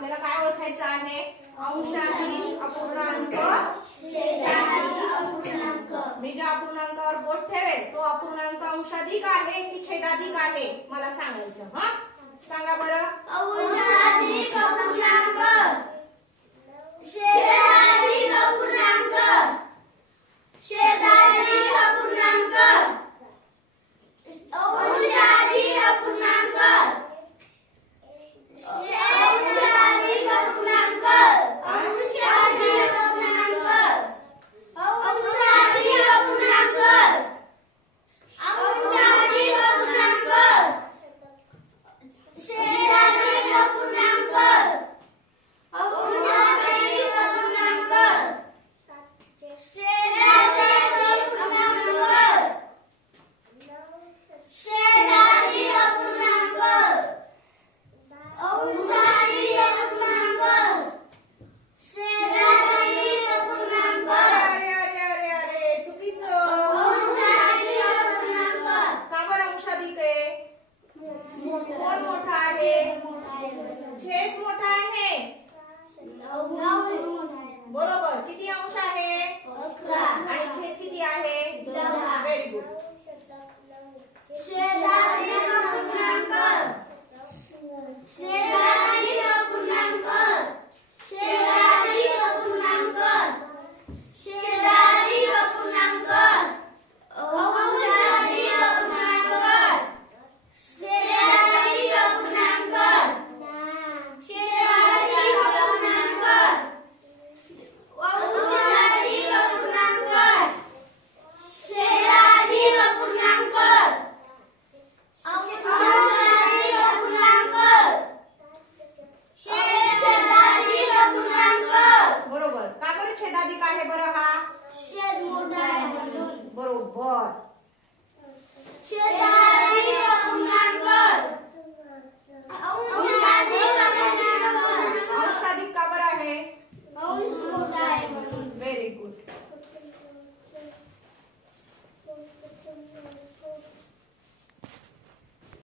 आपल्याला काय ओळखायचं आहे? अंशाधिक अपूर्णांक, छेदाधिक अपूर्णांक। मी ज्या अपूर्णांकावर बोट ठेवेल तो अपूर्णांक अंशाधिक आहे की छेदाधिक आहे मला सांगायचं। हा सांगा बरं। अंशाधिक अपूर्णांक, छेदाधिक अपूर्णांक, छेदाधिक अपूर्णांक, अंशाधिक अपूर्णांक, अंशाधिक अपूर्णांक, अंशाधिक अपूर्णांक, अंशाधिक अपूर्णांक, अंशाधिक अपूर्णांक, छेदाधिक अपूर्णांक, अंशाधिक अपूर्णांक, छेदाधिक अपूर्णांक, छेदाधिक अपूर्णांक, अंशाधिक अपूर्णांक, छेदाधिक अपूर्णांक, अरे अरे अरे अरे चुकीचं। अंशाधिक अपूर्णांक। का बरं अंशाधिक आहे? कोण मोठा आहे? छेद मोठा आहे। बरोबर। किती अंश आहे? 11 आणि छेद किती आहे? 10। Very good. छेदाधिक अपूर्णांक, छेदाधिक अपूर्णांक, छेदाधिक अपूर्णांक, छेदाधिक अपूर्णांक, अंशाधिक अपूर्णांक, छेदाधिक अपूर्णांक, छेदाधिक अपूर्णांक, अंशाधिक अपूर्णांक, छेदाधिक अपूर्णांक, अंशाधिक अपूर्णांक, छेदाधिक अपूर्णांक। बरोबर। का बरं छेदाधिक आहे बरं हा? छेद मोठा आहे म्हणून। बरोबर। छेदाधिक अपूर्णांक,